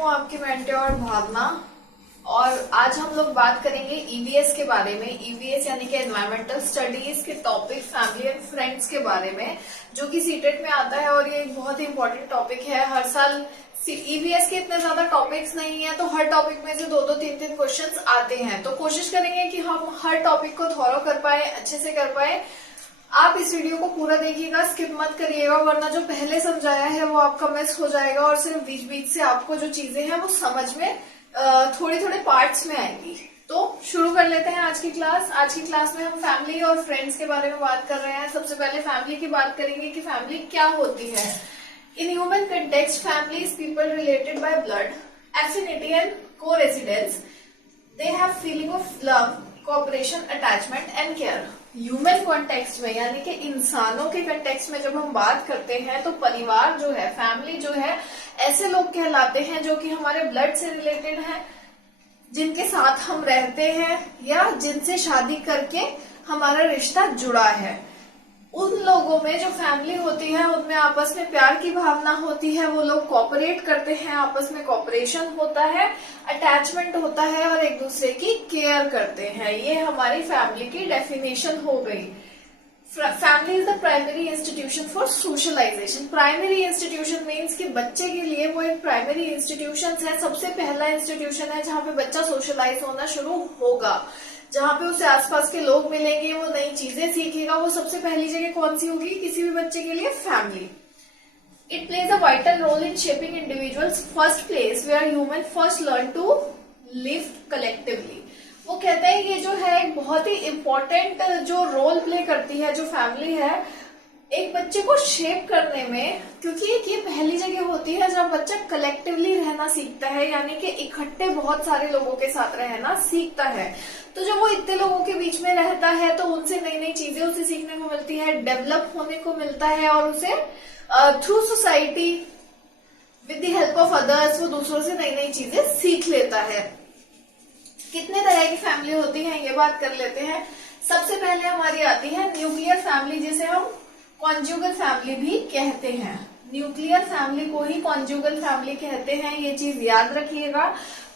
हूँ आपकी मेंटर भावना और आज हम लोग बात करेंगे ईवीएस के बारे में। ईवीएस यानी कि एनवायरमेंटल स्टडीज के टॉपिक फैमिली एंड फ्रेंड्स के बारे में, जो कि सीटेट में आता है और ये एक बहुत ही इंपॉर्टेंट टॉपिक है। हर साल ईवीएस के इतने ज्यादा टॉपिक्स नहीं है तो हर टॉपिक में से दो दो तीन तीन क्वेश्चंस आते हैं, तो कोशिश करेंगे कि हम हर टॉपिक को थॉरो कर पाए, अच्छे से कर पाए। आप इस वीडियो को पूरा देखिएगा, स्किप मत करिएगा, वरना जो पहले समझाया है वो आपका मिस हो जाएगा और सिर्फ बीच बीच से आपको जो चीजें हैं वो समझ में थोड़े थोड़े पार्ट्स में आएंगी। तो शुरू कर लेते हैं आज की क्लास। आज की क्लास में हम फैमिली और फ्रेंड्स के बारे में बात कर रहे हैं। सबसे पहले फैमिली की बात करेंगे कि फैमिली क्या होती है। In human context, family is people related by blood, affinity and coresidence. They have feeling of love, cooperation, attachment and care. Human context में यानी कि इंसानों के कॉन्टेक्स्ट में जब हम बात करते हैं तो परिवार जो है, फैमिली जो है, ऐसे लोग कहलाते हैं जो कि हमारे ब्लड से रिलेटेड हैं, जिनके साथ हम रहते हैं या जिनसे शादी करके हमारा रिश्ता जुड़ा है। उन लोगों में जो फैमिली होती है उनमें आपस में प्यार की भावना होती है, वो लोग कोऑपरेट करते हैं, आपस में कोऑपरेशन होता है, अटैचमेंट होता है और एक दूसरे की केयर करते हैं। ये हमारी फैमिली की डेफिनेशन हो गई। Family is the primary institution for socialization. Primary institution means कि बच्चे के लिए वो एक प्राइमरी इंस्टीट्यूशन है, सबसे पहला इंस्टीट्यूशन है जहाँ पे बच्चा सोशलाइज होना शुरू होगा, जहाँ पे उसे आसपास के लोग मिलेंगे, वो नई चीजें सीखेगा। वो सबसे पहली जगह कौन सी होगी किसी भी बच्चे के लिए? Family. It plays a vital role in shaping individuals first place where human first learn to live collectively. वो कहते हैं ये जो है एक बहुत ही इम्पोर्टेंट जो रोल प्ले करती है जो फैमिली है एक बच्चे को शेप करने में, क्योंकि ये पहली जगह होती है जब बच्चा कलेक्टिवली रहना सीखता है, यानी कि इकट्ठे बहुत सारे लोगों के साथ रहना सीखता है। तो जब वो इतने लोगों के बीच में रहता है तो उनसे नई नई चीजें उसे सीखने को मिलती है, डेवलप होने को मिलता है और उसे through society with the help of others वो दूसरों से नई नई चीजें सीख लेता है। कितने तरह की फैमिली होती है ये बात कर लेते हैं। सबसे पहले हमारी आती है न्यूक्लियर फैमिली, जिसे हम कॉन्जुगल फैमिली भी कहते हैं। न्यूक्लियर फैमिली को ही कॉन्जुगल फैमिली कहते हैं, ये चीज याद रखिएगा।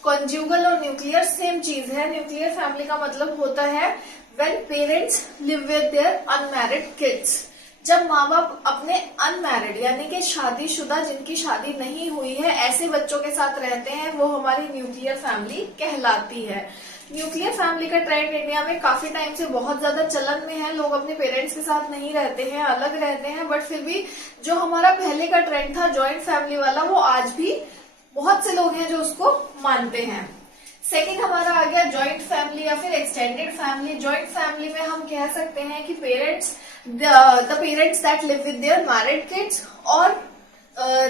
कॉन्जुगल और न्यूक्लियर सेम चीज है। न्यूक्लियर फैमिली का मतलब होता है when parents live with there unmarried kids. जब माँ बाप अपने अनमैरिड यानी कि शादीशुदा, जिनकी शादी नहीं हुई है, ऐसे बच्चों के साथ रहते हैं, वो हमारी न्यूक्लियर फैमिली कहलाती है। न्यूक्लियर फैमिली का ट्रेंड इंडिया में काफी टाइम से बहुत ज्यादा चलन में है। लोग अपने पेरेंट्स के साथ नहीं रहते हैं, अलग रहते हैं, बट फिर भी जो हमारा पहले का ट्रेंड था ज्वाइंट फैमिली वाला, वो आज भी बहुत से लोग हैं जो उसको मानते हैं। सेकेंड हमारा आ गया ज्वाइंट फैमिली या फिर एक्सटेंडेड फैमिली। ज्वाइंट फैमिली में हम कह सकते हैं कि parents, the parents that live with their married kids और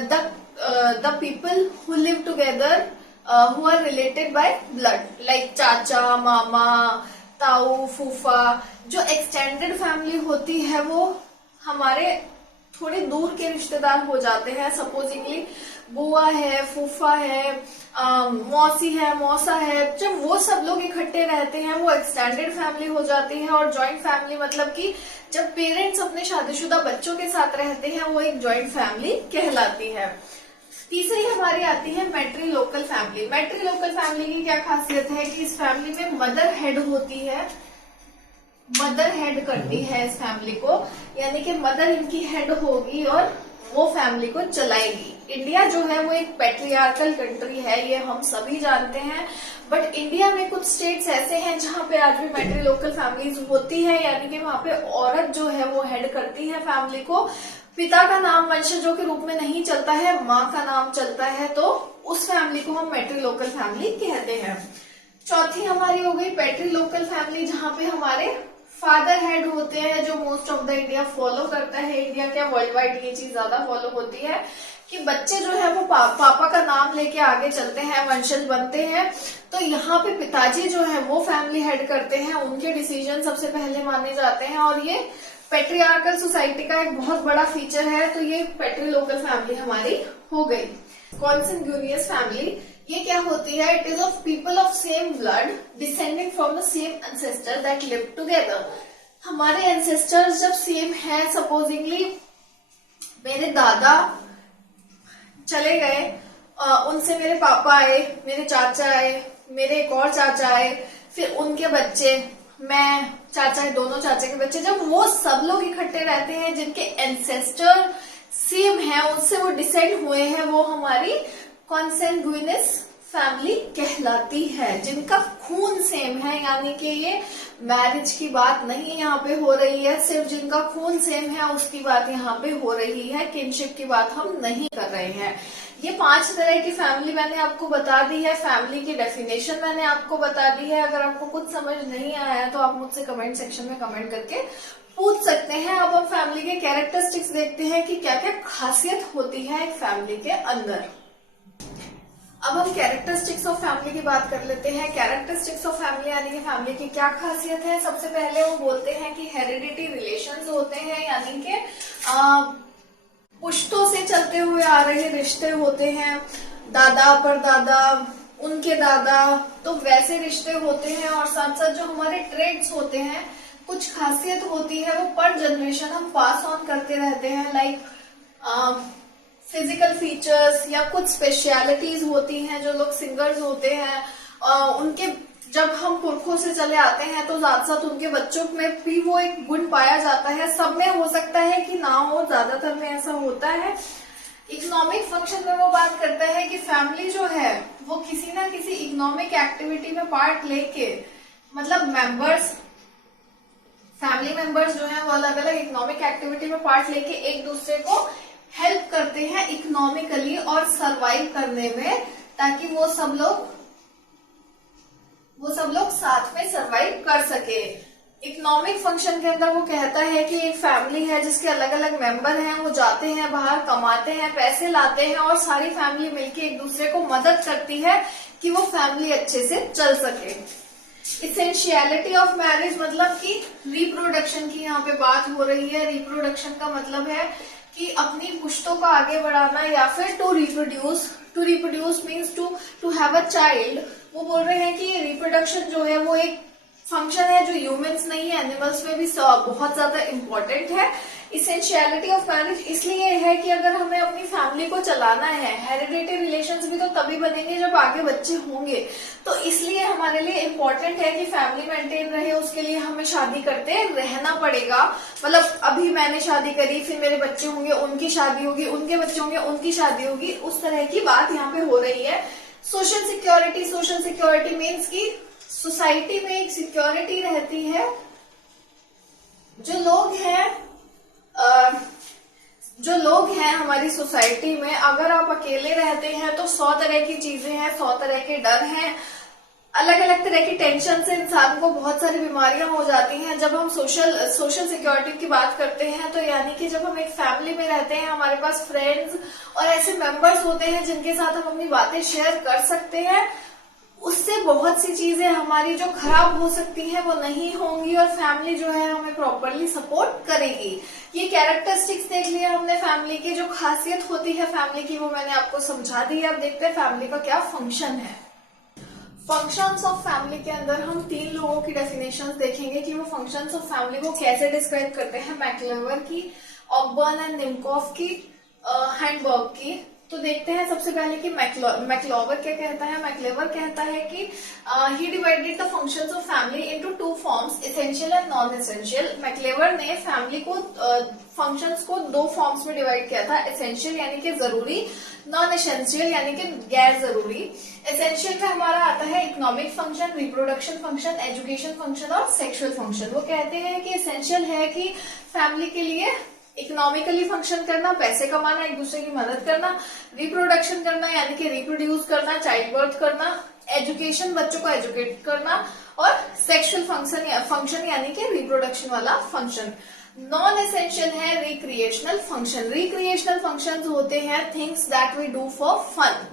the people who live together who are related by blood, like चाचा, मामा, ताऊ, फूफा। जो एक्सटेंडेड फैमिली होती है वो हमारे थोड़े दूर के रिश्तेदार हो जाते हैं। सपोजिंगली बुआ है, फूफा है, मौसी है, मौसा है। जब वो सब लोग इकट्ठे रहते हैं वो एक्सटेंडेड फैमिली हो जाती है। और जॉइंट फैमिली मतलब कि जब पेरेंट्स अपने शादीशुदा बच्चों के साथ रहते हैं वो एक जॉइंट फैमिली कहलाती है। तीसरी हमारी आती है मैट्रीलोकल फैमिली। मैट्रीलोकल फैमिली की क्या खासियत है कि इस फैमिली में मदर हेड होती है, मदर हेड करती है इस फैमिली को, यानी कि मदर इनकी हेड होगी और वो फैमिली को चलाएगी। इंडिया जो है वो एक पैट्रियार्कल कंट्री है, ये हम सभी जानते हैं, बट इंडिया में कुछ स्टेट्स ऐसे हैं जहाँ पे आज भी मैट्रीलोकल फैमिलीज होती है, यानी कि वहां पे औरत जो है वो हेड करती है फैमिली को। पिता का नाम वंशजों के रूप में नहीं चलता है, माँ का नाम चलता है, तो उस फैमिली को हम मैट्रीलोकल फैमिली कहते हैं। चौथी हमारी हो गई पैट्रीलोकल फैमिली, जहाँ पे हमारे फादर हेड होते हैं, जो most of the India follow करता है। इंडिया क्या वर्ल्ड वाइड ये चीज ज्यादा फॉलो होती है कि बच्चे जो है वो पापा का नाम लेके आगे चलते हैं, वंशज बनते हैं। तो यहाँ पे पिताजी जो है वो फैमिली हेड करते हैं, उनके डिसीजन सबसे पहले माने जाते हैं और ये पैट्रियार्कल सोसाइटी का एक बहुत बड़ा फीचर है। तो ये पैट्रीलोकल फैमिली हमारी हो गई। कॉन्संग्यूनियस फैमिली ये क्या होती है? It is of people of same blood descending from the same ancestor that live together. हमारे एंसेस्टर्स जब सेम है, सपोजिंगली मेरे दादा चले गए उनसे मेरे पापा आए, मेरे चाचा आए, मेरे एक और चाचा आए, फिर उनके बच्चे, मैं, चाचा, दोनों चाचा के बच्चे, जब वो सब लोग इकट्ठे रहते हैं जिनके एंसेस्टर सेम है, उससे वो डिसेंड हुए हैं, वो हमारी कॉन्सेंगुइनस फैमिली कहलाती है, जिनका खून सेम है। यानी कि ये मैरिज की बात नहीं यहाँ पे हो रही है, सिर्फ जिनका खून सेम है उसकी बात यहाँ पे हो रही है, किनशिप की बात हम नहीं कर रहे हैं। ये 5 तरह की फैमिली मैंने आपको बता दी है, फैमिली की डेफिनेशन मैंने आपको बता दी है। अगर आपको कुछ समझ नहीं आया है तो आप मुझसे कमेंट सेक्शन में कमेंट करके पूछ सकते हैं। अब हम फैमिली के कैरेक्टरिस्टिक्स देखते हैं कि क्या क्या खासियत होती है एक फैमिली के अंदर। अब हम कैरेक्टरिस्टिक्स ऑफ फैमिली की बात कर लेते हैं। कैरेक्टरिस्टिक्स ऑफ फैमिली यानी कि फैमिली की क्या खासियत है। सबसे पहले वो बोलते हैं कि हेरिडिटी रिलेशंस होते हैं, यानी कि पुश्तों से चलते हुए आ रहे रिश्ते होते हैं, दादा परदादा, उनके दादा, तो वैसे रिश्ते होते हैं। और साथ साथ जो हमारे ट्रेड्स होते हैं, कुछ खासियत होती है, वो पर जनरेशन हम पास ऑन करते रहते हैं, लाइक फिजिकल फीचर्स या कुछ स्पेशलिटीज होती हैं। जो लोग सिंगर्स होते हैं उनके जब हम पुरखों से चले आते हैं तो साथ साथ उनके बच्चों में भी वो एक गुण पाया जाता है। सब में हो सकता है कि ना हो, ज्यादातर में ऐसा होता है। इकोनॉमिक फंक्शन में वो बात करता है कि फैमिली जो है वो किसी ना किसी इकोनॉमिक एक्टिविटी में पार्ट लेके, मतलब फैमिली मेंबर्स जो है वो अलग अलग इकोनॉमिक एक्टिविटी में पार्ट लेके एक दूसरे को हेल्प करते हैं इकोनॉमिकली और सरवाइव करने में, ताकि वो सब लोग साथ में सरवाइव कर सके। इकोनॉमिक फंक्शन के अंदर वो कहता है कि एक फैमिली है जिसके अलग अलग मेंबर हैं, वो जाते हैं बाहर, कमाते हैं, पैसे लाते हैं और सारी फैमिली मिलके एक दूसरे को मदद करती है कि वो फैमिली अच्छे से चल सके। इसेंशियलिटी ऑफ मैरिज मतलब कि रिप्रोडक्शन की यहाँ पे बात हो रही है। रिप्रोडक्शन का मतलब है कि अपनी पुश्तों को आगे बढ़ाना या फिर to reproduce means to have a child. वो बोल रहे हैं कि रिप्रोडक्शन जो है वो एक फंक्शन है जो ह्यूमंस नहीं है, एनिमल्स में भी बहुत ज्यादा इम्पोर्टेंट है। इसेंशियलिटी ऑफ मैरिज इसलिए है कि अगर हमें अपनी फैमिली को चलाना है, हेरिडिटी रिलेशंस भी तो तभी बनेंगे जब आगे बच्चे होंगे, तो इसलिए हमारे लिए इम्पोर्टेंट है कि फैमिली मेंटेन रहे। उसके लिए हमें शादी करते रहना पड़ेगा। मतलब अभी मैंने शादी करी, फिर मेरे बच्चे होंगे, उनकी शादी होगी, उनके बच्चे होंगे, उनकी शादी होगी, उस तरह की बात यहाँ पे हो रही है। सोशल सिक्योरिटी मीन्स की सोसाइटी में एक सिक्योरिटी रहती है। जो लोग हैं हमारी सोसाइटी में, अगर आप अकेले रहते हैं तो 100 तरह की चीजें हैं, 100 तरह के डर हैं, अलग अलग तरह की टेंशन से इंसान को बहुत सारी बीमारियां हो जाती हैं। जब हम सोशल सिक्योरिटी की बात करते हैं तो यानी कि जब हम एक फैमिली में रहते हैं, हमारे पास फ्रेंड्स और ऐसे मेंबर्स होते हैं जिनके साथ हम अपनी बातें शेयर कर सकते हैं, उससे बहुत सी चीजें हमारी जो खराब हो सकती हैं वो नहीं होंगी और फैमिली जो है हमें प्रॉपरली सपोर्ट करेगी। ये कैरेक्टरिस्टिक्स देख लिया हमने फैमिली की। जो खासियत होती है फैमिली की वो मैंने आपको समझा दी है। अब देखते हैं फैमिली का क्या फंक्शन है। फंक्शंस ऑफ फैमिली के अंदर हम 3 लोगों की डेफिनेशंस देखेंगे कि वो फंक्शंस ऑफ फैमिली को कैसे डिस्क्राइब करते हैं। मैक्लेवर की, ऑकबर्न एंड निम्कोफ की, हैंडबर्ग की। तो देखते हैं सबसे पहले कि मैक्लेवर क्या कहता है। मैक्लेवर कहता है कि he divided the functions of family into 2 forms, essential and non essential. MacIver ने फैमिली को फंक्शंस को 2 फॉर्म्स में डिवाइड किया था, एसेंशियल यानी कि जरूरी, नॉन एसेंशियल यानी कि गैर जरूरी। एसेंशियल में हमारा आता है economic function, reproduction function, education function और सेक्सुअल फंक्शन। वो कहते हैं कि एसेंशियल है कि फैमिली के लिए इकोनॉमिकली फंक्शन करना, पैसे कमाना, एक दूसरे की मदद करना, रिप्रोडक्शन करना यानी कि रिप्रोड्यूस करना, चाइल्ड बर्थ करना, एजुकेशन बच्चों को एजुकेट करना और सेक्सुअल फंक्शन यानी कि रिप्रोडक्शन वाला फंक्शन। नॉन एसेंशियल है रिक्रिएशनल फंक्शन। रिक्रिएशनल फंक्शन होते हैं things that we do for fun.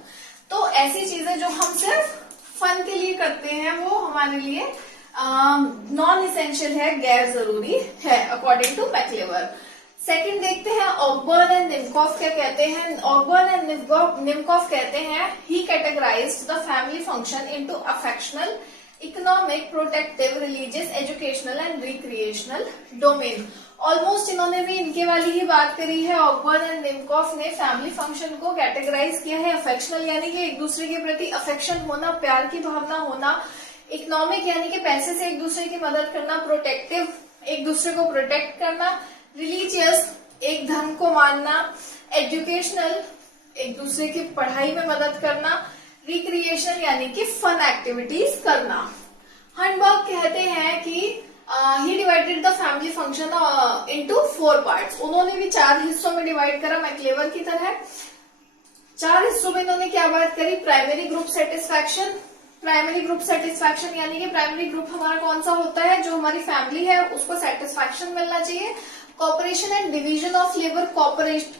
तो ऐसी चीजें जो हम सिर्फ फन के लिए करते हैं वो हमारे लिए नॉन एसेंशियल है, गैर जरूरी है अकॉर्डिंग टू मैक्लेवर। सेकंड देखते हैं ऑकबर्न एंड निम्कोफ क्या कहते हैं। ऑकबर्न एंड निम्कोफ कहते हैं he categorised the family function into affectional, economic, protective, religious, educational and recreational domain. Almost इन्होंने भी इनके वाली ही बात करी है। ऑकबर्न एंड निमकॉफ ने फैमिली फंक्शन को कैटेगराइज किया है अफेक्शनल यानी कि एक दूसरे के प्रति अफेक्शन होना, प्यार की भावना होना, इकोनॉमिक यानी कि पैसे से एक दूसरे की मदद करना, प्रोटेक्टिव एक दूसरे को प्रोटेक्ट करना, रिलीजियस एक धर्म को मानना, एजुकेशनल एक दूसरे की पढ़ाई में मदद करना, रिक्रिएशन यानी कि फन एक्टिविटीज करना। हर्नबर्ग कहते हैं कि he divided the family function into 4 parts. उन्होंने भी 4 हिस्सों में डिवाइड करा मैक्लेवर की तरह। 4 हिस्सों में इन्होंने क्या बात करी? Primary group satisfaction. Primary group satisfaction यानी कि प्राइमरी ग्रुप हमारा कौन सा होता है? जो हमारी फैमिली है उसको सेटिस्फैक्शन मिलना चाहिए। Cooperation and division of labour,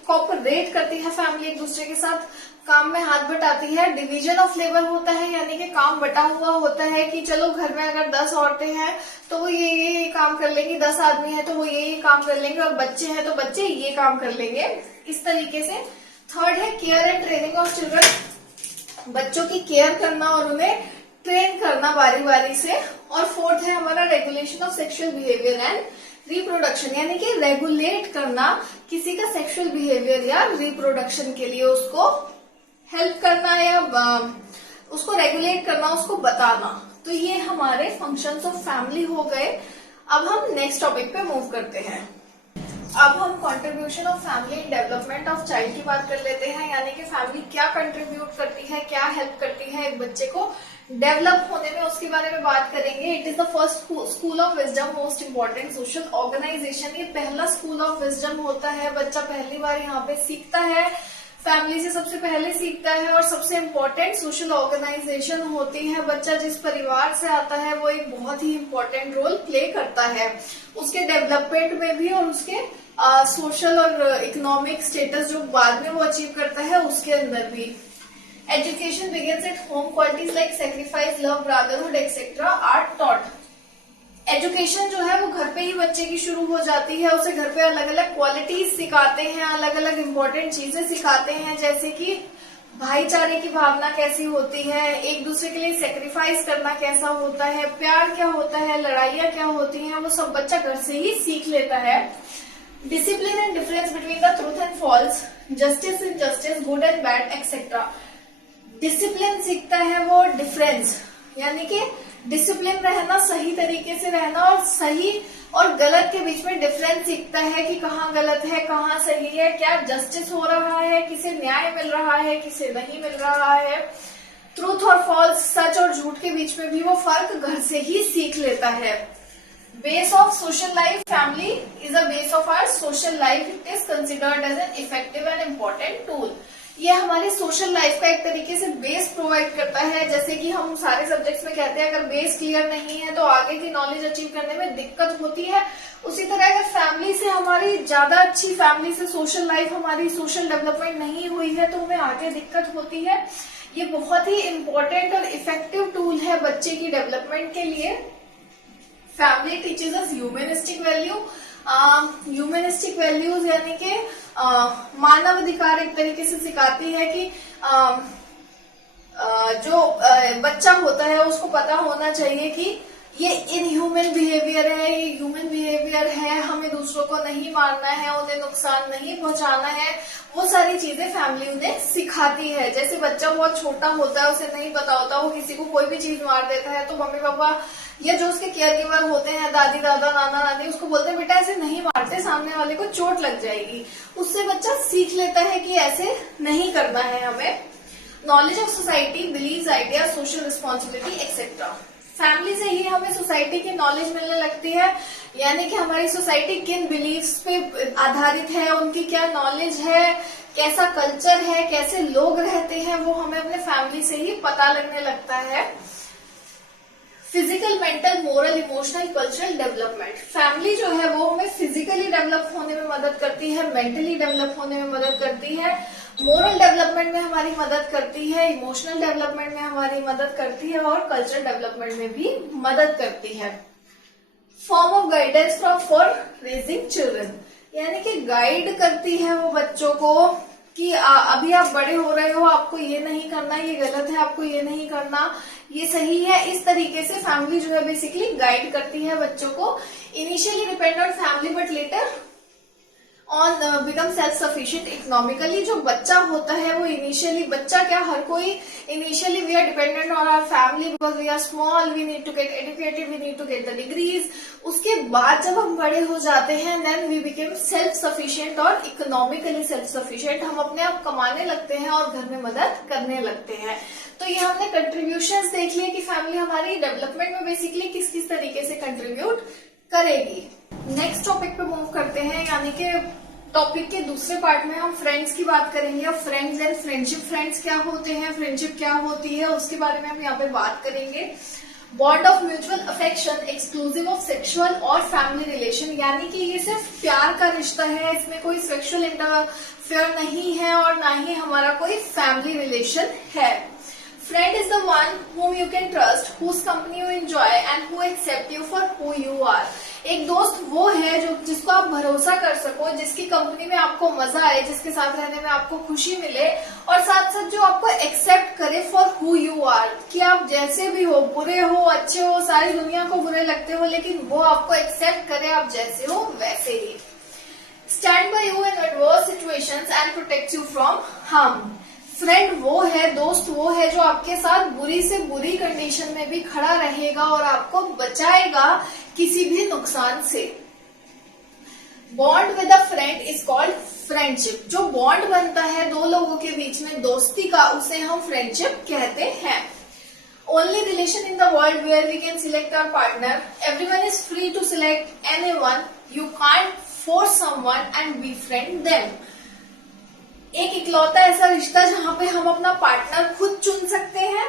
cooperate करती है फैमिली एक दूसरे के साथ, काम में हाथ बटाती है। डिवीजन ऑफ लेबर होता है यानी कि काम बटा हुआ होता है कि चलो घर में अगर 10 औरतें हैं तो वो ये काम कर लेंगी, 10 आदमी है तो वो ये काम कर लेंगे, और बच्चे हैं तो बच्चे ये काम कर लेंगे, इस तरीके से। थर्ड है care and training of children, बच्चों की केयर करना और उन्हें ट्रेन करना बारी बारी से। और फोर्थ है हमारा regulation of sexual behaviour and reproduction यानी कि रेगुलेट करना किसी का सेक्सुअल बिहेवियर या रिप्रोडक्शन के लिए उसको हेल्प करना या उसको रेगुलेट करना, उसको बताना। तो ये हमारे फंक्शंस ऑफ फैमिली हो गए। अब हम नेक्स्ट टॉपिक पे मूव करते हैं। अब हम contribution of family in development of child की बात कर लेते हैं, यानी कि फैमिली क्या कंट्रीब्यूट करती है, क्या हेल्प करती है एक बच्चे को डेवलप होने में, उसके बारे में बात करेंगे। It is the first school of wisdom, most important social organization. ये पहला स्कूल ऑफ विजडम होता है, बच्चा पहली बार यहाँ पे सीखता है, फैमिली से सबसे पहले सीखता है। और सबसे इम्पोर्टेंट सोशल ऑर्गेनाइजेशन होती है। बच्चा जिस परिवार से आता है वो एक बहुत ही इम्पोर्टेंट रोल प्ले करता है उसके डेवलपमेंट में भी, और उसके सोशल और इकोनॉमिक स्टेटस जो बाद में वो अचीव करता है उसके अंदर भी। Education begins at home, qualities like sacrifice, love, brotherhood etcetera are taught. Education जो है वो घर पे ही बच्चे की शुरू हो जाती है, उसे घर पे अलग अलग क्वालिटीज सिखाते हैं, अलग अलग इम्पोर्टेंट चीजें सिखाते हैं, जैसे कि भाईचारे की भावना कैसी होती है, एक दूसरे के लिए सेक्रीफाइस करना कैसा होता है, प्यार क्या होता है, लड़ाइयाँ क्या होती हैं, वो सब बच्चा घर से ही सीख लेता है। Discipline and difference between the truth and false, justice and justice, good and bad etcetera. Discipline सीखता है वो, डिफरेंस यानी कि डिसिप्लिन रहना, सही तरीके से रहना, और सही और गलत के बीच में डिफरेंस सीखता है कि कहाँ गलत है कहाँ सही है, क्या जस्टिस हो रहा है, किसे न्याय मिल रहा है किसे नहीं मिल रहा है। ट्रूथ और फॉल्स, सच और झूठ के बीच में भी वो फर्क घर से ही सीख लेता है। Base of social life, family is a base of our social life, it is considered as an effective and important tool. ये हमारी सोशल लाइफ का एक तरीके से बेस प्रोवाइड करता है। जैसे कि हम सारे सब्जेक्ट्स में कहते हैं अगर बेस क्लियर नहीं है तो आगे की नॉलेज अचीव करने में दिक्कत होती है, उसी तरह अगर फैमिली से हमारी ज्यादा अच्छी, फैमिली से सोशल लाइफ हमारी, सोशल डेवलपमेंट नहीं हुई है तो हमें आगे दिक्कत होती है। ये बहुत ही इम्पोर्टेंट और इफेक्टिव टूल है बच्चे की डेवलपमेंट के लिए। Family teaches us humanistic value, humanistic values यानी कि मानव अधिकार एक तरीके से सिखाती है कि जो बच्चा होता है उसको पता होना चाहिए कि ये इनह्यूमन बिहेवियर है, ये ह्यूमन बिहेवियर है, हमें दूसरों को नहीं मारना है, उन्हें नुकसान नहीं पहुंचाना है। वो सारी चीजें फैमिली उन्हें सिखाती है। जैसे बच्चा बहुत छोटा होता है, उसे नहीं पता होता, वो किसी को कोई भी चीज मार देता है तो मम्मी पापा या जो उसके केयर गिवर होते हैं, दादी दादा नाना नानी, उसको बोलते हैं बेटा ऐसे नहीं मारते, सामने वाले को चोट लग जाएगी। उससे बच्चा सीख लेता है कि ऐसे नहीं करना है हमें। Knowledge of society, beliefs, idea, social responsibility etcetera. Family से ही हमें सोसाइटी की नॉलेज मिलने लगती है, यानी कि हमारी सोसाइटी किन बिलीव्स पे आधारित है, उनकी क्या नॉलेज है, कैसा कल्चर है, कैसे लोग रहते हैं, वो हमें अपने फैमिली से ही पता लगने लगता है। Physical, mental, moral, emotional, cultural development. Family जो है वो हमें फिजिकली डेवलप होने में मदद करती है, मेंटली डेवलप होने में मदद करती है, मोरल डेवलपमेंट में हमारी मदद करती है, इमोशनल डेवलपमेंट में हमारी मदद करती है, और कल्चरल डेवलपमेंट में भी मदद करती है। Form of guidance from for raising children, यानी कि गाइड करती है वो बच्चों को कि अभी आप बड़े हो रहे हो, आपको ये नहीं करना, ये गलत है, आपको ये नहीं करना, ये सही है। इस तरीके से फैमिली जो है बेसिकली गाइड करती है बच्चों को। Initially depend on family but later on become self sufficient economically. जो बच्चा होता है वो इनिशियली, बच्चा क्या हर कोई initially we are dependent on our family because we are small, we need to get educated, we need to get the degrees. उसके बाद जब हम बड़े हो जाते हैं then we became self sufficient और इकोनॉमिकली सेल्फ सफिशिएंट। हम अपने आप कमाने लगते हैं और घर में मदद करने लगते हैं। तो ये हमने कंट्रीब्यूशंस देख लिए कि फैमिली हमारी डेवलपमेंट में बेसिकली किस किस तरीके से कंट्रीब्यूट करेगी। नेक्स्ट टॉपिक पे मूव करते हैं, यानी कि टॉपिक के दूसरे पार्ट में हम फ्रेंड्स की बात करेंगे। अब फ्रेंड्स एंड फ्रेंडशिप, फ्रेंड्स क्या होते हैं, फ्रेंडशिप क्या होती है, उसके बारे में हम यहाँ पे बात करेंगे। Bond of mutual affection exclusive of sexual और फैमिली रिलेशन, यानी कि ये सिर्फ प्यार का रिश्ता है, इसमें कोई सेक्सुअल इंटरफेयर नहीं है और ना ही हमारा कोई फैमिली रिलेशन है। Friend is the one whom you can trust, whose company you enjoy and who accept you for who you are. एक दोस्त वो है जो जिसको आप भरोसा कर सको, जिसकी कंपनी में आपको मजा आए, जिसके साथ रहने में आपको खुशी मिले और साथ साथ जो आपको एक्सेप्ट करे फॉर हु यू आर, कि आप जैसे भी हो, बुरे हो अच्छे हो, सारी दुनिया को बुरे लगते हो, लेकिन वो आपको एक्सेप्ट करे आप जैसे हो वैसे ही। Stand by you in adverse situations and protect you from harm. Friend वो है, दोस्त वो है जो आपके साथ बुरी से बुरी कंडीशन में भी खड़ा रहेगा और आपको बचाएगा किसी भी नुकसान से। Bond with a friend is called friendship. जो बॉन्ड बनता है दो लोगों के बीच में दोस्ती का, उसे हम फ्रेंडशिप कहते हैं। Only relation in the world where we can select our partner. Everyone is free to select anyone, you can't force someone and befriend them. एक इकलौता ऐसा रिश्ता जहां पे हम अपना पार्टनर खुद चुन सकते हैं।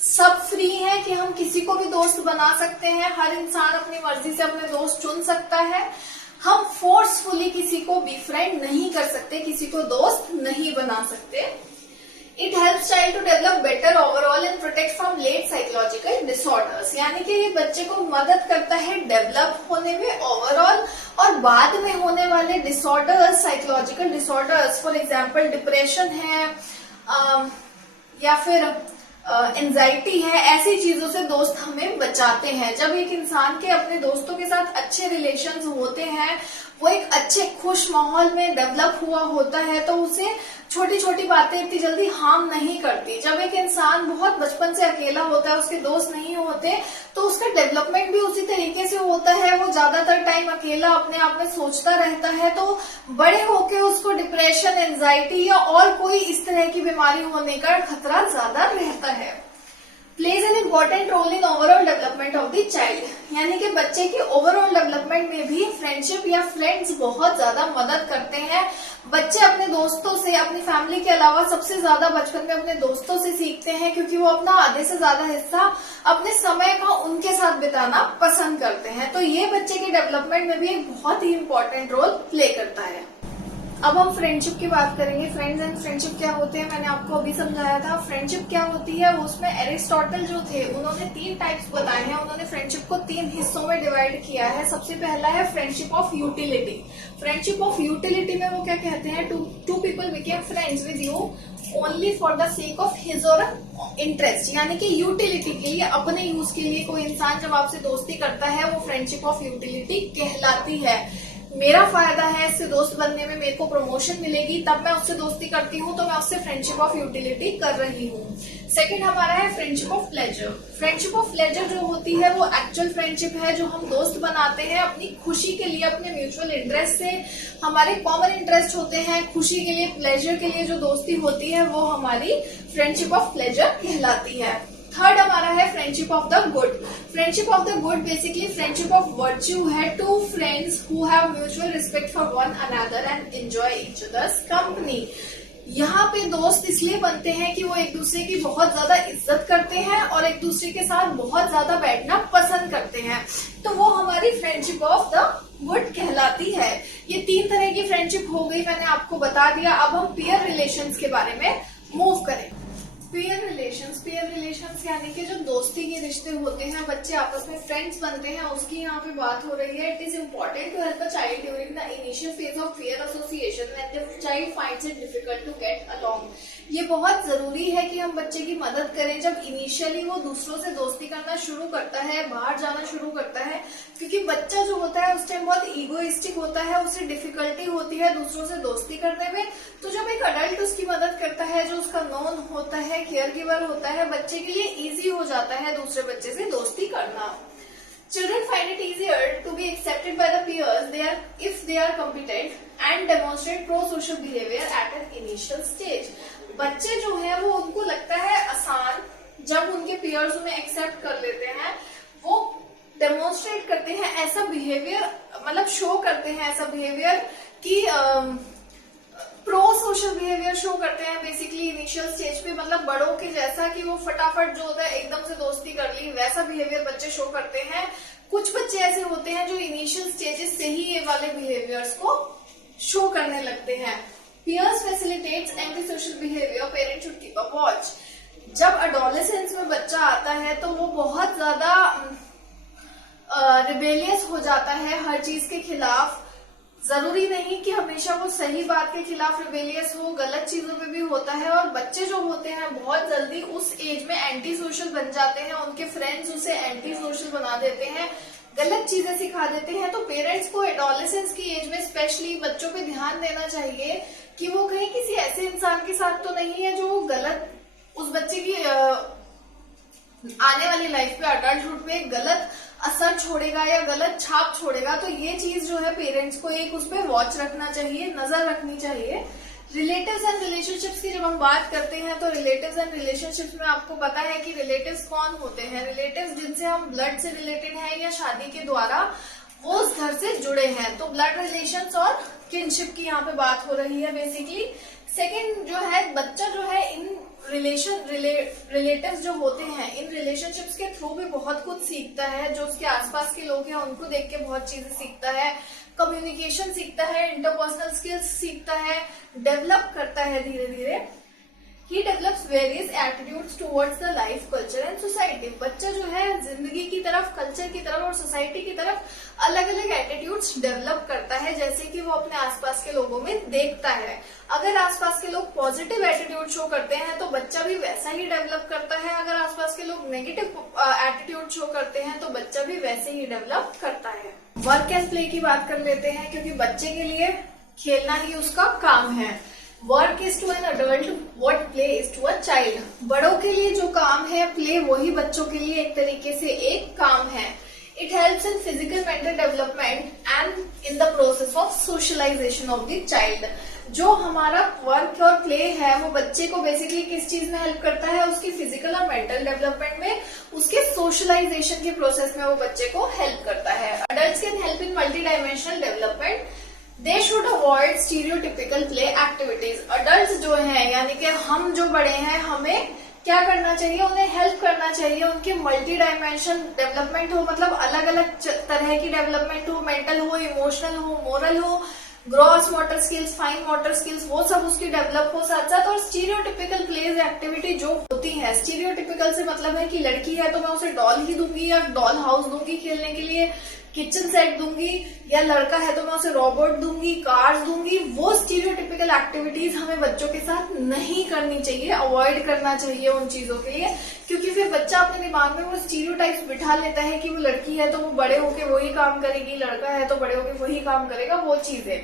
सब फ्री है कि हम किसी को भी दोस्त बना सकते हैं, हर इंसान अपनी मर्जी से अपने दोस्त चुन सकता है। हम फोर्सफुली किसी को बीफ्रेंड नहीं कर सकते, किसी को दोस्त नहीं बना सकते। It helps child to develop better overall and protect from late psychological disorders, यानी कि ये बच्चे को मदद करता है डेवलप होने में ओवरऑल और बाद में होने वाले disorders, psychological disorders, for example depression है या फिर एंजाइटी है, ऐसी चीजों से दोस्त हमें बचाते हैं। जब एक इंसान के अपने दोस्तों के साथ अच्छे रिलेशंस होते हैं, वो एक अच्छे खुश माहौल में डेवलप हुआ होता है, तो उसे छोटी छोटी बातें इतनी जल्दी हार्म नहीं करती। जब एक इंसान बहुत बचपन से अकेला होता है, उसके दोस्त नहीं होते, तो उसका डेवलपमेंट भी उसी तरीके से होता है। वो ज्यादातर टाइम अकेला अपने आप में सोचता रहता है, तो बड़े होके उसको डिप्रेशन, एंजाइटी या और कोई इस तरह की बीमारी होने का खतरा ज्यादा रहता है। Plays an important role in overall development of the child, यानी कि बच्चे के ओवरऑल डेवलपमेंट में भी फ्रेंडशिप या फ्रेंड्स बहुत ज्यादा मदद करते हैं। बच्चे अपने दोस्तों से, अपनी फैमिली के अलावा सबसे ज्यादा बचपन में अपने दोस्तों से सीखते हैं, क्योंकि वो अपना आधे से ज्यादा हिस्सा अपने समय का उनके साथ बिताना पसंद करते हैं। तो ये बच्चे के डेवलपमेंट में भी एक बहुत ही इम्पोर्टेंट रोल प्ले करता है। अब हम फ्रेंडशिप की बात करेंगे। फ्रेंड्स एंड फ्रेंडशिप क्या होते हैं, मैंने आपको अभी समझाया था। फ्रेंडशिप क्या होती है, उसमें एरिस्टोटल जो थे उन्होंने 3 टाइप्स बताए हैं। उन्होंने फ्रेंडशिप को 3 हिस्सों में डिवाइड किया है। सबसे पहला है friendship of utility. Friendship of utility में वो क्या कहते हैं, two people became friends with you only for the sake of his और इंटरेस्ट, यानी कि यूटिलिटी के लिए, अपने यूज के लिए कोई इंसान जब आपसे दोस्ती करता है, वो फ्रेंडशिप ऑफ यूटिलिटी कहलाती है। मेरा फायदा है इससे दोस्त बनने में, मेरे को प्रमोशन मिलेगी, तब मैं उससे दोस्ती करती हूँ, तो मैं उससे फ्रेंडशिप ऑफ यूटिलिटी कर रही हूँ। सेकंड हमारा है friendship of pleasure. Friendship of pleasure जो होती है वो एक्चुअल फ्रेंडशिप है, जो हम दोस्त बनाते हैं अपनी खुशी के लिए, अपने म्यूचुअल इंटरेस्ट से। हमारे कॉमन इंटरेस्ट होते हैं, खुशी के लिए, प्लेजर के लिए जो दोस्ती होती है वो हमारी फ्रेंडशिप ऑफ प्लेजर कहलाती है। थर्ड हमारा है friendship of the good. Friendship of the good basically friendship of virtue है। 2 friends who have mutual respect for one another and enjoy each others company. यहाँ पे दोस्त इसलिए बनते हैं कि वो एक दूसरे की बहुत ज्यादा इज्जत करते हैं और एक दूसरे के साथ बहुत ज्यादा बैठना पसंद करते हैं, तो वो हमारी फ्रेंडशिप ऑफ द गुड कहलाती है। ये 3 तरह की फ्रेंडशिप हो गई, मैंने आपको बता दिया। अब हम पीयर रिलेशंस के बारे में मूव करें। पीयर रिलेशंस यानी कि जो दोस्ती के रिश्ते होते हैं, बच्चे आपस में फ्रेंड्स बनते हैं, उसकी यहाँ पे बात हो रही है। It is important to help a child during the initial phase of peer association when the child finds it difficult to get along. ये बहुत जरूरी है कि हम बच्चे की मदद करें जब इनिशियली वो दूसरों से दोस्ती करना शुरू करता है, बाहर जाना शुरू करता है, क्योंकि बच्चा जो होता है उस टाइम बहुत ईगोइस्टिक होता है, उसे डिफिकल्टी होती है दूसरों से दोस्ती करने में। तो जब एक अडल्ट उसकी मदद करता है, जो उसका नोन होता है, केयर गिवर होता है, बच्चे के लिए इजी हो जाता है दूसरे बच्चे से दोस्ती करना। Children find it easier to be accepted by the peers if they are competent and demonstrate pro-social behavior at an initial stage. बच्चे जो है वो उनको लगता है आसान जब उनके peers उन्हें एक्सेप्ट कर लेते हैं, वो डेमोन्स्ट्रेट करते हैं ऐसा बिहेवियर, मतलब शो करते हैं ऐसा बिहेवियर कि प्रो सोशल बिहेवियर शो करते हैं बेसिकली इनिशियल स्टेज पे, मतलब बड़ों के जैसा कि वो फटाफट जो होता है एकदम से दोस्ती कर ली, वैसा बिहेवियर बच्चे शो करते हैं। कुछ बच्चे ऐसे होते हैं जो इनिशियल स्टेजेस से ही ये वाले बिहेवियर्स को शो करने लगते हैं। Peers facilitates antisocial behavior, parents should keep a watch। जब एडोलेसेंस में बच्चा आता है तो वो बहुत ज्यादा रिबेलियस हो जाता है हर चीज के खिलाफ। जरूरी नहीं कि हमेशा वो सही बात के खिलाफ रिबेलियस हो, गलत चीजों पे भी होता है। और बच्चे जो होते हैं बहुत जल्दी उस एज में एंटी सोशल बन जाते हैं, उनके फ्रेंड्स उसे एंटी सोशल बना देते हैं, गलत चीजें सिखा देते हैं। तो पेरेंट्स को एडोलेसेंस की एज में स्पेशली बच्चों पे ध्यान देना चाहिए कि वो कहीं किसी ऐसे इंसान के साथ तो नहीं है जो गलत उस बच्चे की आने वाली लाइफ पे, अडल्टहुड पे गलत असर छोड़ेगा या गलत छाप छोड़ेगा। तो ये चीज जो है पेरेंट्स को एक उस पर वॉच रखना चाहिए, नजर रखनी चाहिए। रिलेटिव्स एंड रिलेशनशिप्स की जब हम बात करते हैं तो रिलेटिव्स एंड रिलेशनशिप्स में आपको पता है कि रिलेटिव्स कौन होते हैं। रिलेटिव्स जिनसे हम ब्लड से रिलेटेड हैं या शादी के द्वारा वो उस घर से जुड़े हैं, तो ब्लड रिलेशंस और किनशिप की यहाँ पे बात हो रही है बेसिकली। सेकंड जो है, बच्चा जो है इन रिलेटिव्स जो होते हैं, इन रिलेशनशिप्स के थ्रू भी बहुत कुछ सीखता है। जो उसके आसपास के लोग हैं उनको देख के बहुत चीजें सीखता है, कम्युनिकेशन सीखता है, इंटरपर्सनल स्किल्स सीखता है, डेवलप करता है धीरे धीरे। He develops various attitudes towards the life, culture and society। बच्चा जो है जिंदगी की तरफ, कल्चर की तरफ और सोसाइटी की तरफ अलग अलग एटीट्यूड्स डेवलप करता है, जैसे कि वो अपने आसपास के लोगों में देखता है। अगर आसपास के लोग पॉजिटिव एटीट्यूड शो करते हैं तो बच्चा भी वैसा ही डेवलप करता है। अगर आसपास के लोग नेगेटिव एटीट्यूड शो करते हैं तो बच्चा भी वैसे ही डेवलप करता है। वर्क एंड प्ले की बात कर लेते हैं, क्योंकि बच्चे के लिए खेलना ही उसका काम है। Work is to an adult what play is to a child. बड़ों के लिए जो काम है प्ले, वही बच्चों के लिए एक तरीके से एक काम है। It helps in physical mental development and in the process of socialization of the child. जो हमारा वर्क और प्ले है वो बच्चे को बेसिकली किस चीज में हेल्प करता है, उसकी फिजिकल और मेंटल डेवलपमेंट में, उसके सोशलाइजेशन के प्रोसेस में वो बच्चे को हेल्प करता है। Adults can help in multi dimensional development. They should avoid stereotypical play activities। Adults जो हैं यानी कि हम जो बड़े हैं, हमें क्या करना चाहिए, उन्हें हेल्प करना चाहिए। उनके मल्टी डायमेंशन डेवलपमेंट हो, मतलब अलग अलग तरह की डेवलपमेंट हो, मेंटल हो, इमोशनल हो, मोरल हो, gross motor skills, fine motor skills, वो सब उसकी डेवलप हो साथ साथ। और स्टीरियोटिपिकल प्लेज एक्टिविटी जो होती है, स्टीरियोटिपिकल से मतलब है कि लड़की है तो मैं उसे डॉल ही दूंगी या डॉल हाउस दूंगी खेलने के लिए, किचन सेट दूंगी, या लड़का है तो मैं उसे रोबोट दूंगी, कार्स दूंगी। वो स्टीरियोटिपिकल एक्टिविटीज हमें बच्चों के साथ नहीं करनी चाहिए, अवॉइड करना चाहिए उन चीजों के लिए, क्योंकि फिर बच्चा अपने दिमाग में वो स्टीरियोटाइप्स बिठा लेता है कि वो लड़की है तो वो बड़े होके वही काम करेगी, लड़का है तो बड़े होके वही काम करेगा, वो चीजें।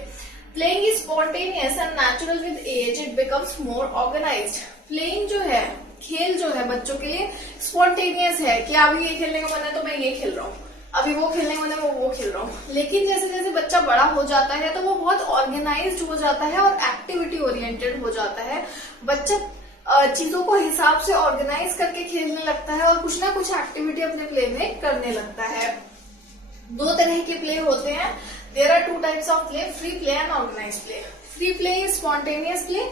Playing is spontaneous and natural with age, it becomes more organized. Playing जो है, खेल जो है बच्चों के लिए स्पॉन्टेनियस है कि अभी ये खेलने का मन है तो मैं ये खेल रहा हूँ, अभी वो खेलने का मन है वो खेल रहा हूँ। लेकिन जैसे जैसे बच्चा बड़ा हो जाता है तो वो बहुत ऑर्गेनाइज्ड हो जाता है और एक्टिविटी ओरिएंटेड हो जाता है। बच्चा चीजों को हिसाब से ऑर्गेनाइज करके खेलने लगता है और कुछ ना कुछ एक्टिविटी अपने प्ले में करने लगता है। दो तरह के प्ले होते हैं। There are two types of play, free play and organize play. Free play is spontaneous play,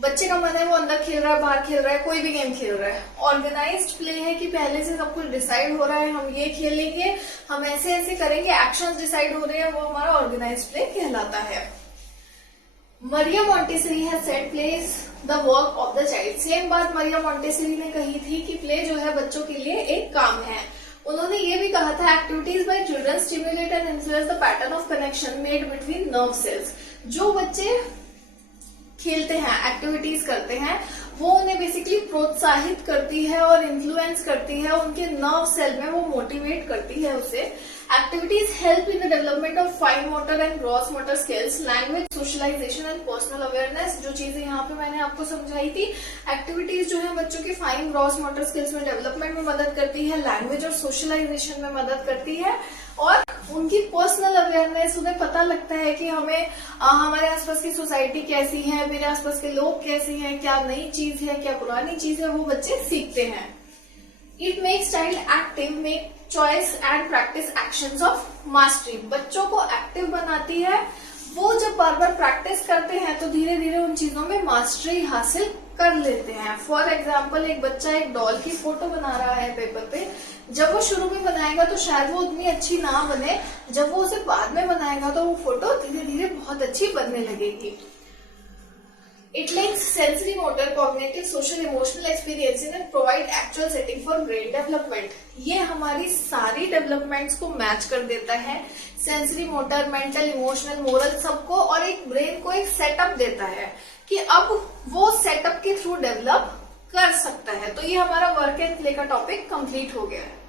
बच्चे का मन है वो अंदर खेल रहा है, बाहर खेल रहा है, कोई भी गेम खेल रहा है। ऑर्गेनाइज्ड प्ले है कि पहले से सब कुछ डिसाइड हो रहा है, हम ये खेलेंगे, हम ऐसे ऐसे करेंगे, एक्शंस डिसाइड हो रहे हैं, वो हमारा ऑर्गेनाइज्ड प्ले कहलाता है। Maria Montessori has said play is the work of the child. Same बात मरिया मॉन्टेसरी ने कही थी कि प्ले जो है बच्चों के लिए एक काम है। उन्होंने ये भी कहा था activities bye children stimulate and influence the pattern of connection made between nerve cells. जो बच्चे खेलते हैं, एक्टिविटीज करते हैं, वो उन्हें बेसिकली प्रोत्साहित करती है और इन्फ्लुएंस करती है, उनके नर्व सेल में वो मोटिवेट करती है उसे। Activities help in the development of fine motor and gross motor skills, language, socialization and personal awareness. जो चीजें यहाँ पे मैंने आपको समझाई थी, एक्टिविटीज जो है बच्चों के फाइन ग्रॉस मोटर स्किल्स में डेवलपमेंट में मदद करती है, लैंग्वेज और सोशलाइजेशन में मदद करती है, और उनकी पर्सनल अवेयरनेस, उन्हें पता लगता है कि हमें हमारे आसपास की सोसाइटी कैसी है, मेरे आसपास के लोग कैसे हैं, क्या नई चीज है, क्या पुरानी चीज है, वो बच्चे सीखते हैं। It makes child active, make choice and practice actions of mastery. बच्चों को एक्टिव बनाती है। वो जब बार बार प्रैक्टिस करते हैं तो धीरे धीरे उन चीजों में मास्टरी हासिल कर लेते हैं। फॉर एग्जाम्पल, एक बच्चा एक डॉल की फोटो बना रहा है पेपर पे। जब वो शुरू में बनाएगा तो शायद वो उतनी अच्छी ना बने, जब वो उसे बाद में बनाएगा तो वो फोटो धीरे धीरे बहुत अच्छी बनने लगेगी। It links sensory, motor, cognitive, social, emotional experiences and provide actual setting for brain development. ये हमारी सारी डेवलपमेंट्स को मैच कर देता है, sensory, motor, mental, emotional, moral सबको, और एक ब्रेन को एक सेटअप देता है कि अब वो सेटअप के थ्रू डेवलप कर सकता है। तो ये हमारा वर्क एंड प्ले का टॉपिक कंप्लीट हो गया है।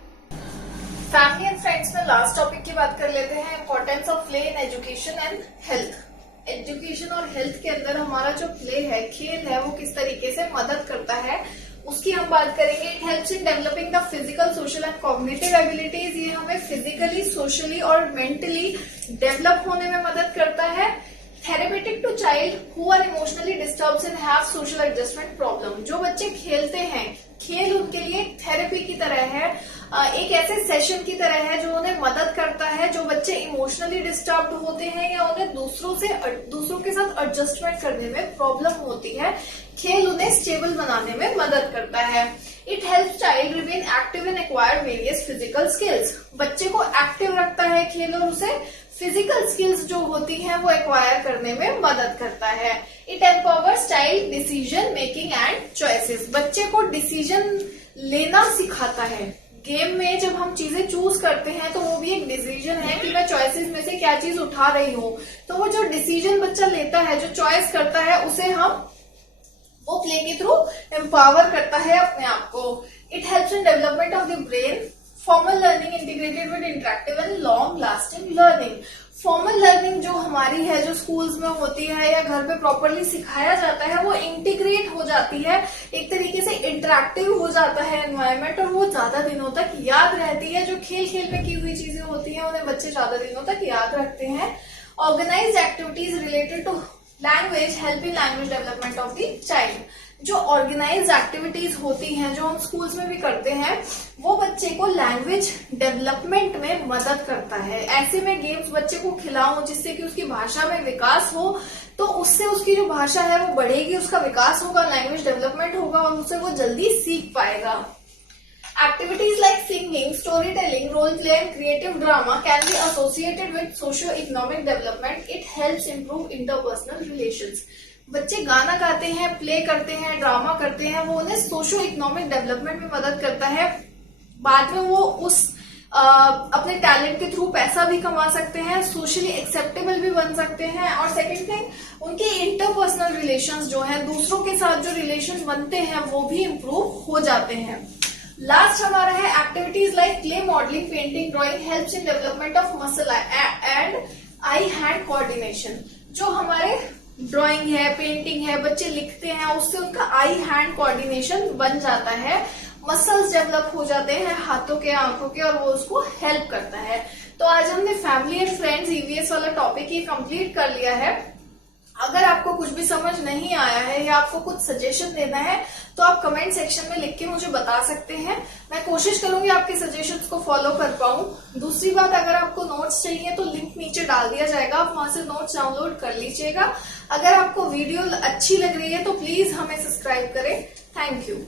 फैमिली एंड फ्रेंड्स में लास्ट टॉपिक की बात कर लेते हैं, importance of play in education and health. Education और हेल्थ के अंदर हमारा जो प्ले है, खेल है, वो किस तरीके से मदद करता है उसकी हम बात करेंगे। It helps in developing the physical, social and cognitive abilities. ये हमें फिजिकली, सोशली और मेंटली डेवलप होने में मदद करता है। Therapeutic to child who are emotionally disturbed and have social adjustment problem. जो बच्चे खेलते हैं, खेल उनके लिए थेरेपी की तरह है, एक ऐसे सेशन की तरह है जो उन्हें मदद करता है। जो बच्चे इमोशनली डिस्टर्ब्ड होते हैं या उन्हें दूसरों के साथ एडजस्टमेंट करने में प्रॉब्लम होती है, खेल उन्हें स्टेबल बनाने में मदद करता है। It helps child remain active and acquire various physical skills. बच्चे को एक्टिव रखता है खेल, और उसे फिजिकल स्किल्स जो होती हैं वो एक्वायर करने में मदद करता है। It empowers child decision making and choices. बच्चे को डिसीजन लेना सिखाता है। गेम में जब हम चीजें चूज करते हैं तो वो भी एक डिसीजन है कि मैं चॉइसेस में से क्या चीज उठा रही हूँ। तो वो जो डिसीजन बच्चा लेता है, जो चॉइस करता है, उसे वो प्ले के थ्रू एम्पावर करता है अपने आप को। It helps in development of the brain, formal learning integrated with interactive and long lasting learning. Formal learning जो हमारी है, जो स्कूल्स में होती है या घर पे प्रॉपरली सिखाया जाता है, वो इंटीग्रेट हो जाती है, एक तरीके से इंटरेक्टिव हो जाता है एनवायरनमेंट, और वो ज्यादा दिनों तक याद रहती है। जो खेल खेल में की हुई चीजें होती हैं उन्हें बच्चे ज्यादा दिनों तक याद रखते हैं। Organized activities related to language help in language development of the child. जो ऑर्गेनाइज्ड एक्टिविटीज होती हैं, जो हम स्कूल्स में भी करते हैं, वो बच्चे को लैंग्वेज डेवलपमेंट में मदद करता है। ऐसे में गेम्स बच्चे को खिलाऊं जिससे कि उसकी भाषा में विकास हो, तो उससे उसकी जो भाषा है वो बढ़ेगी, उसका विकास होगा, लैंग्वेज डेवलपमेंट होगा, और उससे वो जल्दी सीख पाएगा। Activities like singing, storytelling, role play and creative drama can be associated with socio-economic development. It helps improve interpersonal relations. बच्चे गाना गाते हैं, प्ले करते हैं, ड्रामा करते हैं, वो उन्हें सोशो इकोनॉमिक डेवलपमेंट में मदद करता है। बाद में वो उस अपने टैलेंट के थ्रू पैसा भी कमा सकते हैं, सोशली एक्सेप्टेबल भी बन सकते हैं, और सेकंड थिंग उनके इंटरपर्सनल रिलेशंस जो हैं, दूसरों के साथ जो रिलेशन बनते हैं, वो भी इम्प्रूव हो जाते हैं। लास्ट हमारा है activities like clay modelling, painting, drawing helps in development of muscle and I hand coordination. जो हमारे ड्राइंग है, पेंटिंग है, बच्चे लिखते हैं, उससे उनका आई हैंड कोऑर्डिनेशन बन जाता है, मसल्स डेवलप हो जाते हैं हाथों के, आंखों के, और वो उसको हेल्प करता है। तो आज हमने फैमिली एंड फ्रेंड्स ईवीएस वाला टॉपिक ये कंप्लीट कर लिया है। अगर आपको कुछ भी समझ नहीं आया है या आपको कुछ सजेशन देना है तो आप कमेंट सेक्शन में लिख के मुझे बता सकते हैं। मैं कोशिश करूंगी आपके सजेशंस को फॉलो कर पाऊं। दूसरी बात, अगर आपको नोट्स चाहिए तो लिंक नीचे डाल दिया जाएगा, आप वहां से नोट्स डाउनलोड कर लीजिएगा। अगर आपको वीडियो अच्छी लग रही है तो प्लीज हमें सब्सक्राइब करें। Thank you.